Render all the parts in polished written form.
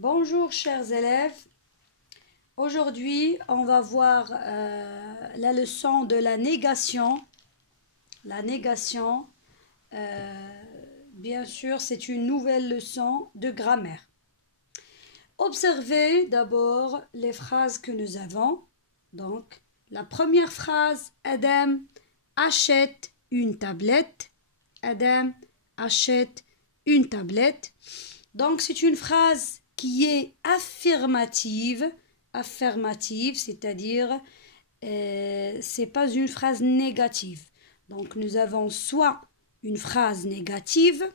Bonjour chers élèves, aujourd'hui on va voir la leçon de la négation. La négation, bien sûr c'est une nouvelle leçon de grammaire. Observez d'abord les phrases que nous avons. Donc la première phrase, Adam achète une tablette. Adam achète une tablette. Donc c'est une phrase qui est affirmative, c'est-à-dire c'est pas une phrase négative. Donc nous avons soit une phrase négative,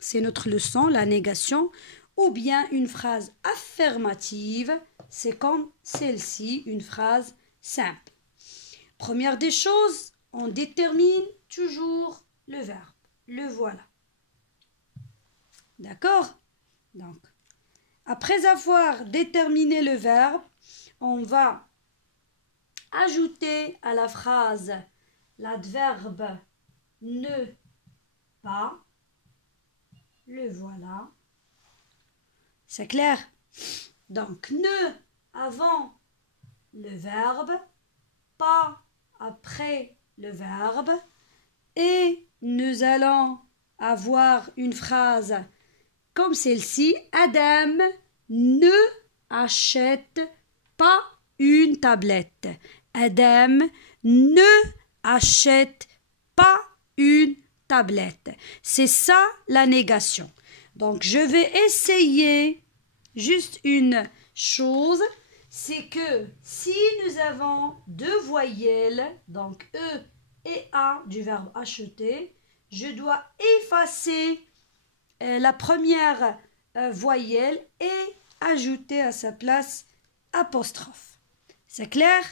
c'est notre leçon, la négation, ou bien une phrase affirmative, c'est comme celle-ci, une phrase simple. Première des choses, on détermine toujours le verbe. Le voilà. D'accord? Donc, après avoir déterminé le verbe, on va ajouter à la phrase l'adverbe ne pas. Le voilà. C'est clair? Donc, ne avant le verbe, pas après le verbe. Et nous allons avoir une phrase comme celle-ci. Adam ne achète pas une tablette. Adam ne achète pas une tablette. C'est ça la négation. Donc je vais essayer juste une chose, c'est que si nous avons deux voyelles, donc E et A du verbe acheter, je dois effacer la première voyelle et ajouter à sa place apostrophe. C'est clair?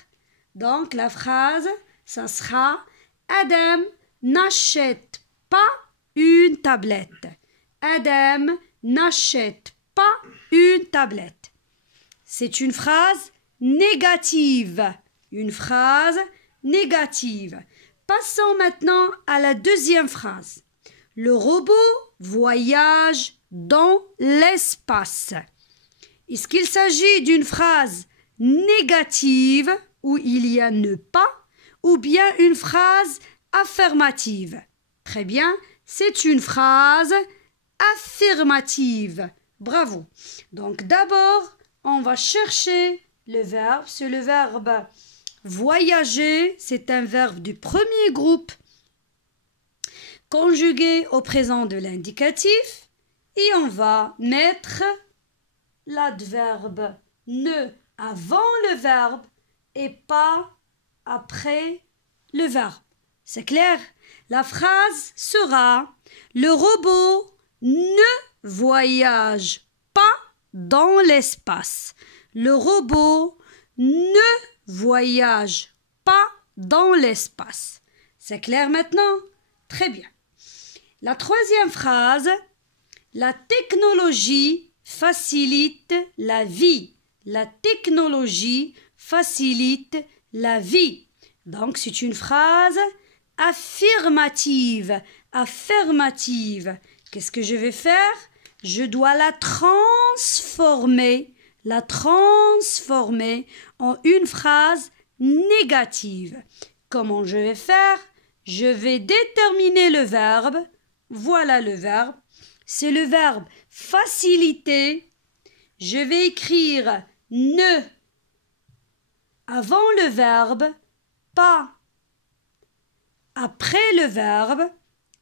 Donc la phrase, ça sera Adam n'achète pas une tablette. Adam n'achète pas une tablette. C'est une phrase négative. Une phrase négative. Passons maintenant à la deuxième phrase. Le robot voyage dans l'espace. Est-ce qu'il s'agit d'une phrase négative où il y a ne pas ou bien une phrase affirmative? Très bien, c'est une phrase affirmative. Bravo. Donc d'abord, on va chercher le verbe. C'est le verbe voyager. C'est un verbe du premier groupe conjugué au présent de l'indicatif. Et on va mettre l'adverbe ne avant le verbe et pas après le verbe. C'est clair? La phrase sera le robot ne voyage pas dans l'espace. Le robot ne voyage pas dans l'espace. C'est clair maintenant? Très bien. La troisième phrase, la technologie facilite la vie. La technologie facilite la vie. Donc c'est une phrase affirmative. Affirmative. Qu'est-ce que je vais faire? Je dois la transformer en une phrase négative. Comment je vais faire? Je vais déterminer le verbe. Voilà le verbe. C'est le verbe faciliter. Je vais écrire ne avant le verbe, pas après le verbe,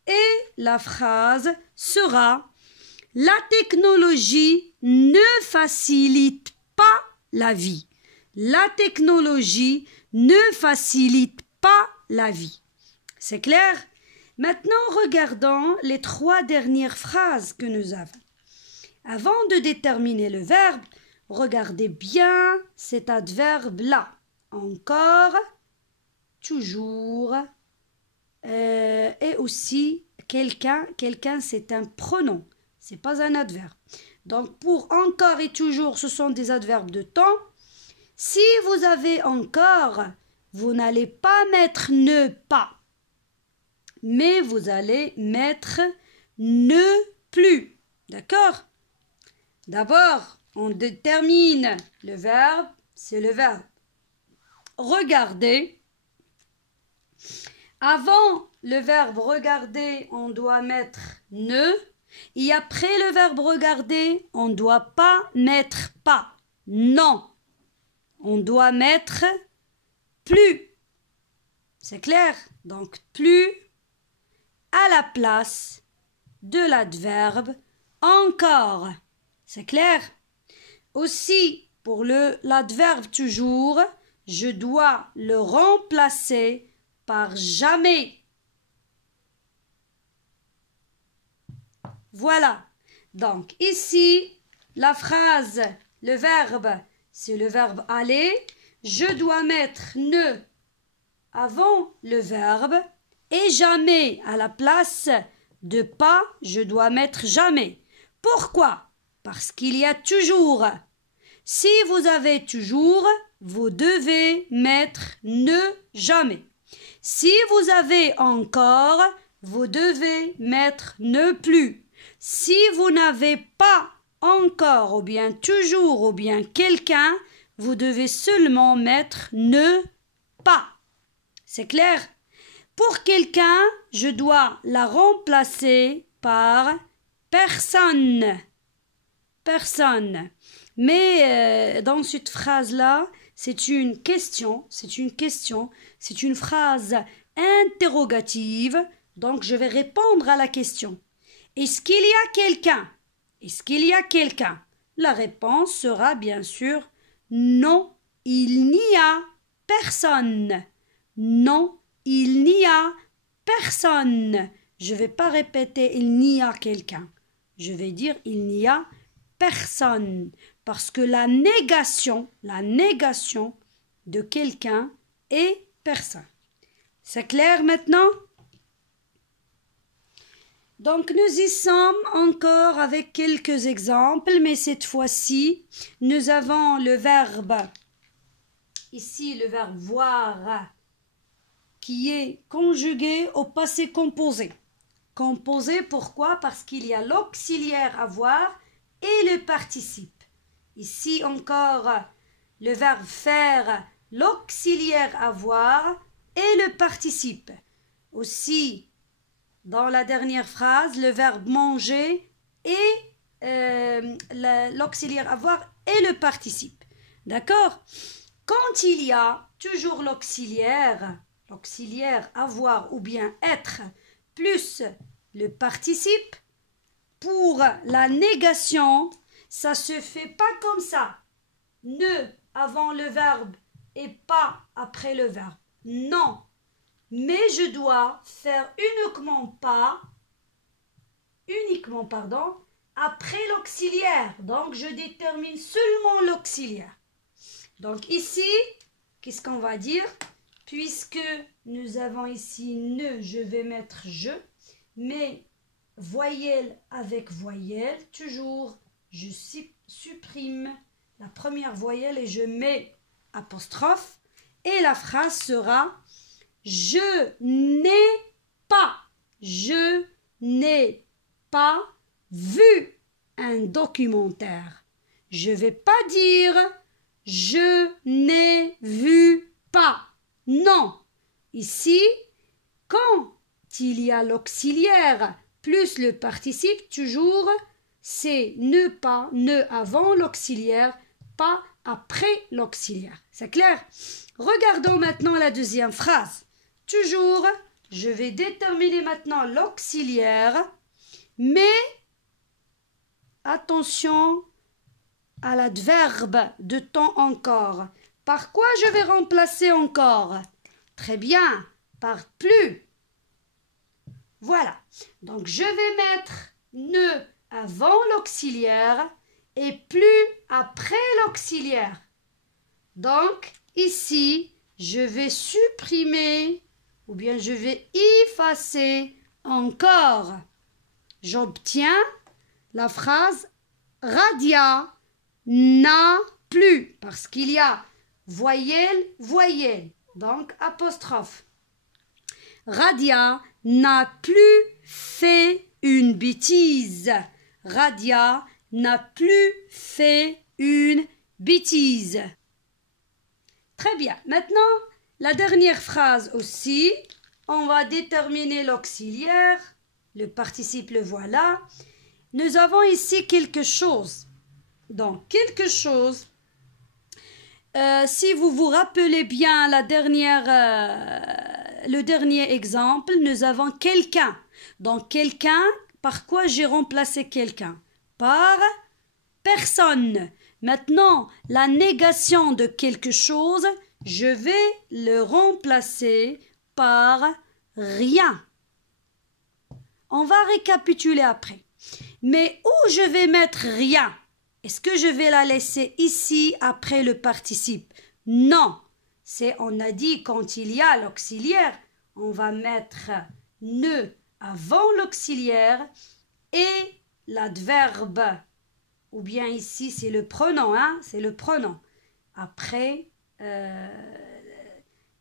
et la phrase sera la technologie ne facilite pas la vie. La technologie ne facilite pas la vie. C'est clair? Maintenant, regardons les trois dernières phrases que nous avons. Avant de déterminer le verbe, regardez bien cet adverbe-là. Encore, toujours, et aussi quelqu'un, c'est un pronom, c'est pas un adverbe. Donc pour encore et toujours, ce sont des adverbes de temps. Si vous avez encore, vous n'allez pas mettre ne pas, mais vous allez mettre ne plus. D'accord? D'abord, on détermine le verbe, c'est le verbe regarder. Avant le verbe regarder, on doit mettre ne. Et après le verbe regarder, on ne doit pas mettre pas. Non. On doit mettre plus. C'est clair? Donc plus à la place de l'adverbe encore. C'est clair? Aussi, pour l'adverbe toujours, je dois le remplacer par jamais. Voilà. Donc ici, la phrase, le verbe, c'est le verbe aller. Je dois mettre ne avant le verbe et jamais à la place de pas, je dois mettre jamais. Pourquoi? Parce qu'il y a toujours. Si vous avez toujours, vous devez mettre ne jamais. Si vous avez encore, vous devez mettre ne plus. Si vous n'avez pas encore ou bien toujours ou bien quelqu'un, vous devez seulement mettre ne pas. C'est clair? Pour quelqu'un, je dois la remplacer par personne. Personne. Mais dans cette phrase-là, c'est une question, c'est une phrase interrogative. Donc, je vais répondre à la question. Est-ce qu'il y a quelqu'un? Est-ce qu'il y a quelqu'un? La réponse sera bien sûr non, il n'y a personne. Non, il n'y a personne. Je ne vais pas répéter il n'y a quelqu'un. Je vais dire il n'y a personne. Parce que la négation de quelqu'un est personne. C'est clair maintenant? Donc nous y sommes encore avec quelques exemples, mais cette fois-ci, nous avons le verbe, ici le verbe voir, qui est conjugué au passé composé. Composé, pourquoi? Parce qu'il y a l'auxiliaire avoir et le participe. Ici encore, le verbe faire, l'auxiliaire avoir et le participe. Aussi, dans la dernière phrase, le verbe manger et l'auxiliaire avoir et le participe. D'accord? Quand il y a toujours l'auxiliaire avoir ou bien être, plus le participe, pour la négation, ça se fait pas comme ça. Ne avant le verbe et pas après le verbe. Non. Mais je dois faire uniquement après l'auxiliaire. Donc, je détermine seulement l'auxiliaire. Donc, ici, qu'est-ce qu'on va dire? Puisque nous avons ici ne, je vais mettre je. Mais voyelle avec voyelle, toujours, je supprime la première voyelle et je mets apostrophe. Et la phrase sera je n'ai pas vu un documentaire. Je ne vais pas dire je n'ai vu pas. Non. Ici, quand il y a l'auxiliaire plus le participe, toujours, c'est ne pas, ne avant l'auxiliaire, pas après l'auxiliaire. C'est clair? Regardons maintenant la deuxième phrase. Toujours, je vais déterminer maintenant l'auxiliaire, mais attention à l'adverbe de temps encore. Par quoi je vais remplacer encore? Très bien, par plus. Voilà, donc je vais mettre ne avant l'auxiliaire et plus après l'auxiliaire. Donc, ici, je vais supprimer ou bien je vais effacer encore. J'obtiens la phrase Radia n'a plus parce qu'il y a voyelle, voyelle, donc apostrophe. Radia n'a plus fait une bêtise. Radia n'a plus fait une bêtise. Très bien. Maintenant, la dernière phrase aussi. On va déterminer l'auxiliaire. Le participe, le voilà. Nous avons ici quelque chose. Donc, quelque chose. Si vous vous rappelez bien le dernier exemple, nous avons quelqu'un. Donc, quelqu'un, par quoi j'ai remplacé quelqu'un? Par personne. Maintenant, la négation de quelque chose, je vais le remplacer par rien. On va récapituler après. Mais où je vais mettre rien? Est-ce que je vais la laisser ici après le participe? Non. On a dit quand il y a l'auxiliaire, on va mettre ne avant l'auxiliaire et l'adverbe. Ou bien ici, c'est le pronom, hein? C'est le pronom. Après,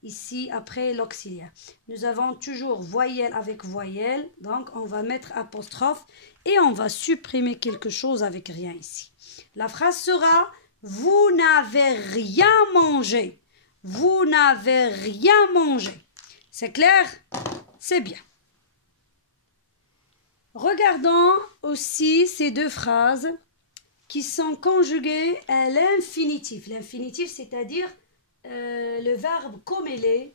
ici, après l'auxiliaire. Nous avons toujours voyelle avec voyelle. Donc, on va mettre apostrophe et on va supprimer quelque chose avec rien ici. La phrase sera « Vous n'avez rien mangé ». Vous n'avez rien mangé. C'est clair? C'est bien. Regardons aussi ces deux phrases qui sont conjuguées à l'infinitif. L'infinitif, c'est-à-dire le verbe commêlé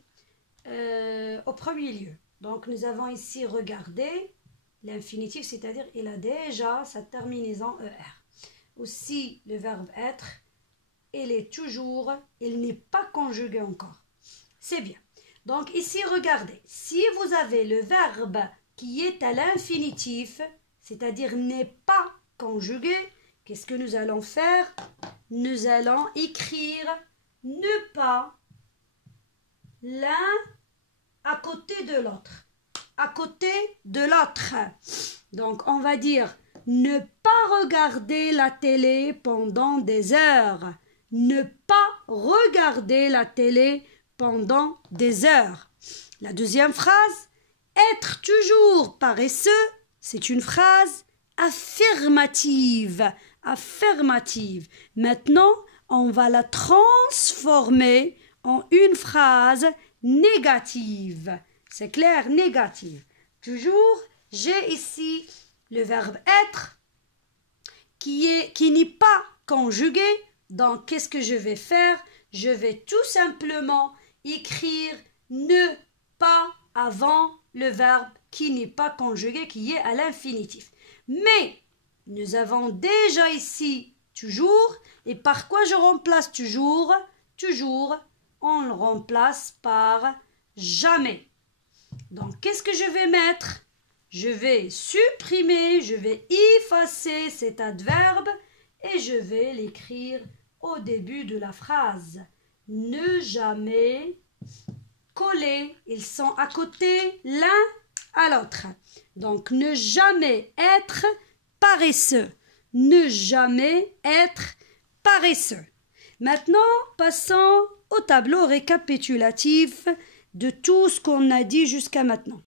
au premier lieu. Donc, nous avons ici regardé l'infinitif, c'est-à-dire il a déjà sa terminaison ER. Aussi, le verbe être, il est toujours, il n'est pas conjugué encore. C'est bien. Donc, ici, regardez. Si vous avez le verbe qui est à l'infinitif, c'est-à-dire n'est pas conjugué, qu'est-ce que nous allons faire? Nous allons écrire ne pas l'un à côté de l'autre. À côté de l'autre. Donc, on va dire ne pas regarder la télé pendant des heures. Ne pas regarder la télé pendant des heures. La deuxième phrase, être toujours paresseux, c'est une phrase affirmative. Affirmative. Maintenant, on va la transformer en une phrase négative. C'est clair, négative. Toujours, j'ai ici le verbe être qui n'est pas conjugué. Donc, qu'est-ce que je vais faire? Je vais tout simplement écrire ne pas avant le verbe qui n'est pas conjugué, qui est à l'infinitif. Mais, nous avons déjà ici toujours. Et par quoi je remplace toujours? Toujours, on le remplace par jamais. Donc, qu'est-ce que je vais mettre? Je vais supprimer, je vais effacer cet adverbe et je vais l'écrire au début de la phrase. Ne jamais coller. Ils sont à côté l'un à l'autre. Donc, ne jamais être paresseux. Ne jamais être paresseux. Maintenant, passons au tableau récapitulatif de tout ce qu'on a dit jusqu'à maintenant.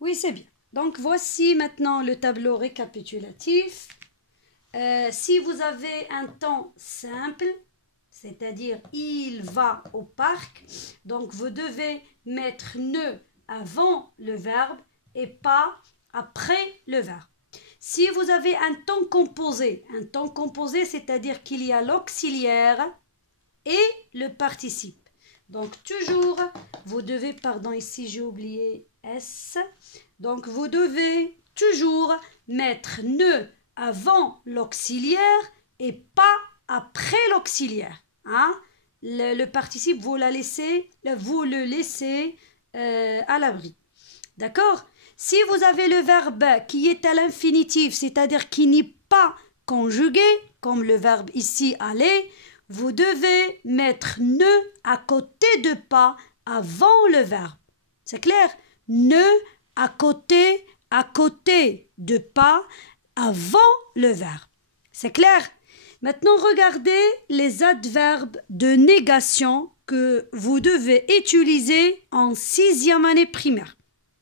Oui, c'est bien. Donc, voici maintenant le tableau récapitulatif. Si vous avez un temps simple, c'est-à-dire il va au parc, donc vous devez mettre ne avant le verbe et pas après le verbe. Si vous avez un temps composé, c'est-à-dire qu'il y a l'auxiliaire et le participe. Donc toujours, vous devez, pardon, ici j'ai oublié S, donc vous devez toujours mettre ne avant l'auxiliaire et pas après l'auxiliaire. Hein? Le participe, vous le laissez à l'abri. D'accord? Si vous avez le verbe qui est à l'infinitif, c'est-à-dire qui n'est pas conjugué, comme le verbe ici aller, vous devez mettre ne à côté de pas avant le verbe. C'est clair? Ne à côté de pas avant le verbe. C'est clair? Maintenant, regardez les adverbes de négation que vous devez utiliser en 6e année primaire.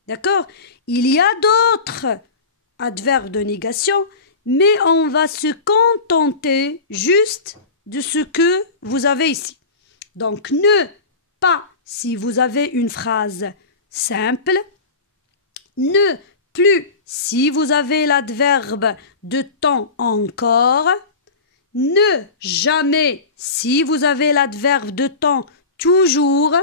D'accord? Il y a d'autres adverbes de négation, mais on va se contenter juste de ce que vous avez ici. Donc, ne pas si vous avez une phrase simple, ne plus si vous avez l'adverbe de temps encore, ne jamais si vous avez l'adverbe de temps toujours,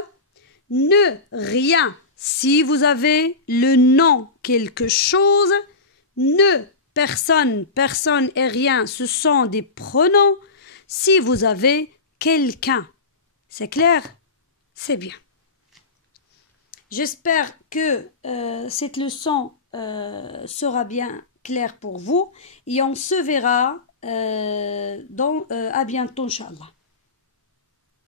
ne rien si vous avez le nom quelque chose, ne personne, personne et rien, ce sont des pronoms si vous avez quelqu'un. C'est clair? C'est bien. J'espère que cette leçon sera bien claire pour vous et on se verra à bientôt, Inch'Allah.